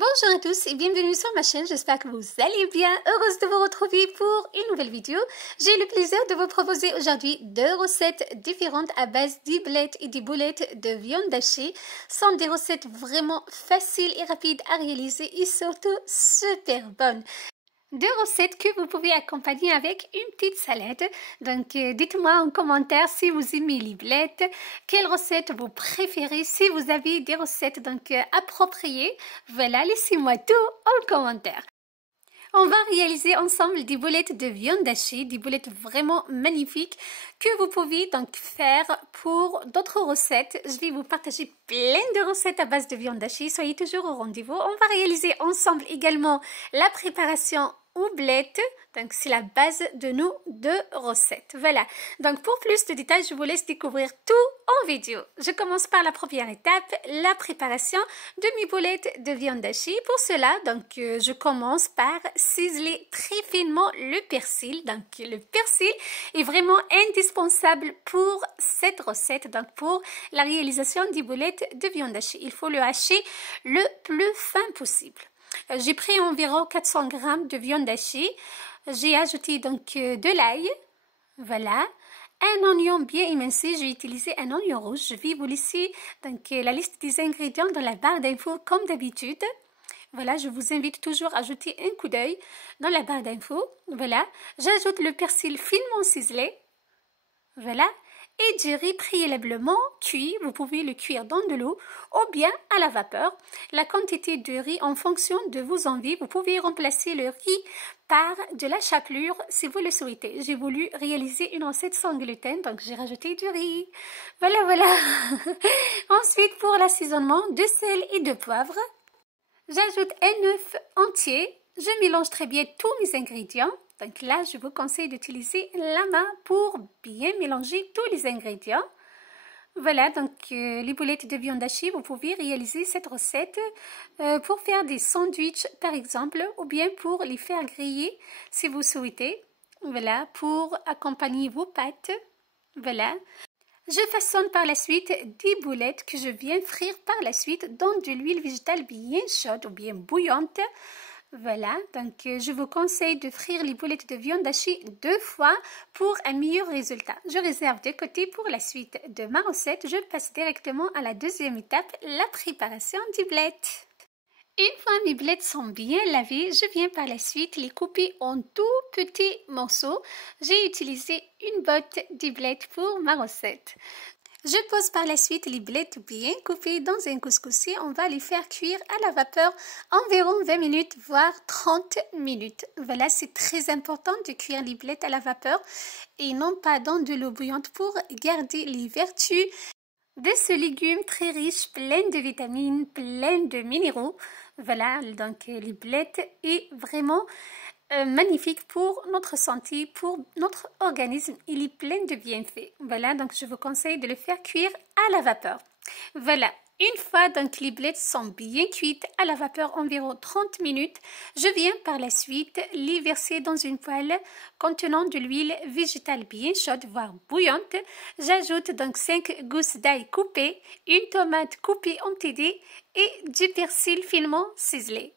Bonjour à tous et bienvenue sur ma chaîne, j'espère que vous allez bien, heureuse de vous retrouver pour une nouvelle vidéo. J'ai le plaisir de vous proposer aujourd'hui deux recettes différentes à base d'iblettes et des boulettes de viande hachée. Ce sont des recettes vraiment faciles et rapides à réaliser et surtout super bonnes. Deux recettes que vous pouvez accompagner avec une petite salade. Donc, dites-moi en commentaire si vous aimez les blettes, quelle recette vous préférez, si vous avez des recettes appropriées. Voilà, laissez-moi tout en commentaire. On va réaliser ensemble des boulettes de viande hachée, des boulettes vraiment magnifiques que vous pouvez donc faire pour d'autres recettes. Je vais vous partager plein de recettes à base de viande hachée, soyez toujours au rendez-vous. On va réaliser ensemble également la préparation oublettes, donc c'est la base de nos deux recettes. Voilà, donc pour plus de détails, je vous laisse découvrir tout en vidéo. Je commence par la première étape, la préparation de mes boulettes de viande hachée. Pour cela, donc je commence par ciseler très finement le persil. Donc le persil est vraiment indispensable pour cette recette, donc pour la réalisation des boulettes de viande hachée. Il faut le hacher le plus fin possible. J'ai pris environ 400 g de viande hachée. J'ai ajouté donc de l'ail, voilà, un oignon bien émincé. J'ai utilisé un oignon rouge. Je vais vous laisser donc la liste des ingrédients dans la barre d'infos comme d'habitude. Voilà, je vous invite toujours à ajouter un coup d'œil dans la barre d'infos. Voilà, j'ajoute le persil finement ciselé. Voilà. Et du riz préalablement cuit, vous pouvez le cuire dans de l'eau ou bien à la vapeur. La quantité de riz en fonction de vos envies, vous pouvez remplacer le riz par de la chapelure si vous le souhaitez. J'ai voulu réaliser une recette sans gluten, donc j'ai rajouté du riz. Voilà, voilà. Ensuite, pour l'assaisonnement, de sel et de poivre. J'ajoute un œuf entier. Je mélange très bien tous mes ingrédients. Donc là, je vous conseille d'utiliser la main pour bien mélanger tous les ingrédients. Voilà, donc les boulettes de viande hachée, vous pouvez réaliser cette recette pour faire des sandwichs par exemple, ou bien pour les faire griller si vous souhaitez. Voilà, pour accompagner vos pâtes. Voilà. Je façonne par la suite des boulettes que je viens frire par la suite dans de l'huile végétale bien chaude ou bien bouillante. Voilà, donc je vous conseille de frire les boulettes de viande hachée 2 fois pour un meilleur résultat. Je réserve de côté pour la suite de ma recette. Je passe directement à la deuxième étape, la préparation des blettes. Une fois mes blettes sont bien lavées, je viens par la suite les couper en tout petits morceaux. J'ai utilisé une botte de blettes pour ma recette. Je pose par la suite les blettes bien coupées dans un couscoussier. On va les faire cuire à la vapeur environ 20 minutes, voire 30 minutes. Voilà, c'est très important de cuire les blettes à la vapeur et non pas dans de l'eau bouillante pour garder les vertus de ce légume très riche, plein de vitamines, plein de minéraux. Voilà, donc les blettes est vraiment magnifique pour notre santé, pour notre organisme. Il est plein de bienfaits. Voilà, donc je vous conseille de le faire cuire à la vapeur. Voilà, une fois donc les blettes sont bien cuites à la vapeur environ 30 minutes, je viens par la suite les verser dans une poêle contenant de l'huile végétale bien chaude, voire bouillante. J'ajoute donc 5 gousses d'ail coupées, une tomate coupée en petits dés et du persil finement ciselé.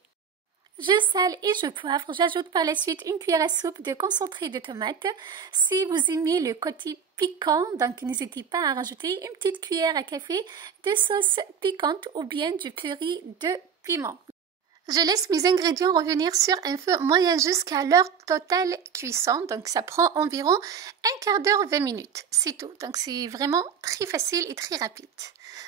Je sale et je poivre. J'ajoute par la suite une cuillère à soupe de concentré de tomate. Si vous aimez le côté piquant, donc n'hésitez pas à rajouter une petite cuillère à café de sauce piquante ou bien du purée de piment. Je laisse mes ingrédients revenir sur un feu moyen jusqu'à leur totale cuisson. Donc ça prend environ un quart d'heure, 20 minutes. C'est tout. Donc c'est vraiment très facile et très rapide.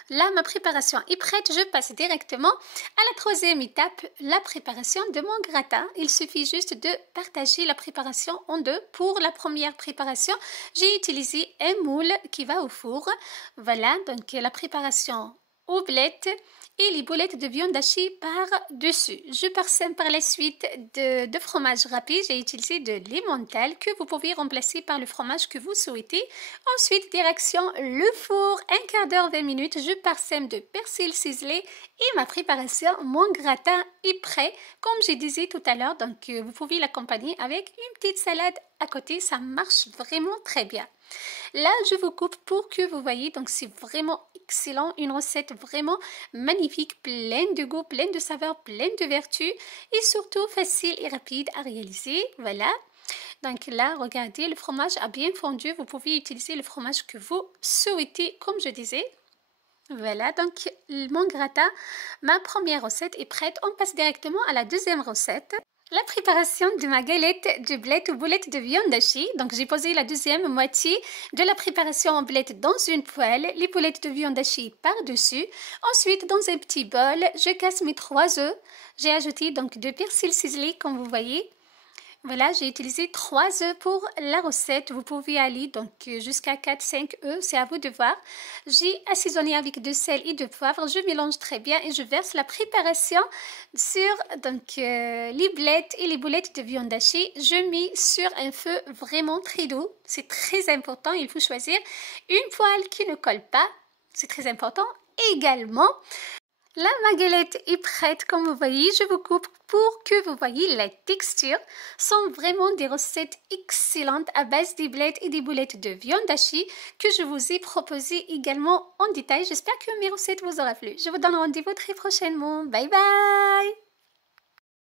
Là, ma préparation est prête. Je passe directement à la troisième étape, la préparation de mon gratin. Il suffit juste de partager la préparation en deux. Pour la première préparation, j'ai utilisé un moule qui va au four. Voilà, donc la préparation aux blettes et les boulettes de viande hachée par-dessus. Je parsème par la suite de fromage râpé. J'ai utilisé de l'emmental que vous pouvez remplacer par le fromage que vous souhaitez. Ensuite, direction le four, un quart d'heure, 20 minutes. Je parsème de persil ciselé et ma préparation, mon gratin est prêt. Comme je disais tout à l'heure, donc vous pouvez l'accompagner avec une petite salade à côté. Ça marche vraiment très bien. Là, je vous coupe pour que vous voyez, donc c'est vraiment excellent, une recette vraiment magnifique, pleine de goût, pleine de saveurs, pleine de vertus et surtout facile et rapide à réaliser. Voilà. Donc là, regardez, le fromage a bien fondu. Vous pouvez utiliser le fromage que vous souhaitez, comme je disais. Voilà, donc mon gratin, ma première recette est prête. On passe directement à la deuxième recette. La préparation de ma galette de blettes ou boulettes de viande hachée. Donc j'ai posé la deuxième moitié de la préparation en blettes dans une poêle, les boulettes de viande hachée par-dessus. Ensuite, dans un petit bol, je casse mes 3 œufs. J'ai ajouté donc 2 persil ciselés comme vous voyez. Voilà, j'ai utilisé 3 œufs pour la recette. Vous pouvez aller donc jusqu'à 4-5 œufs, c'est à vous de voir. J'ai assaisonné avec de sel et de poivre. Je mélange très bien et je verse la préparation sur donc, les blettes et les boulettes de viande hachée. Je mets sur un feu vraiment très doux. C'est très important, il faut choisir une poêle qui ne colle pas. C'est très important également. La galette est prête, comme vous voyez, je vous coupe pour que vous voyez la texture. Ce sont vraiment des recettes excellentes à base des blettes et des boulettes de viande hachée que je vous ai proposées également en détail. J'espère que mes recettes vous auront plu. Je vous donne rendez-vous très prochainement. Bye bye!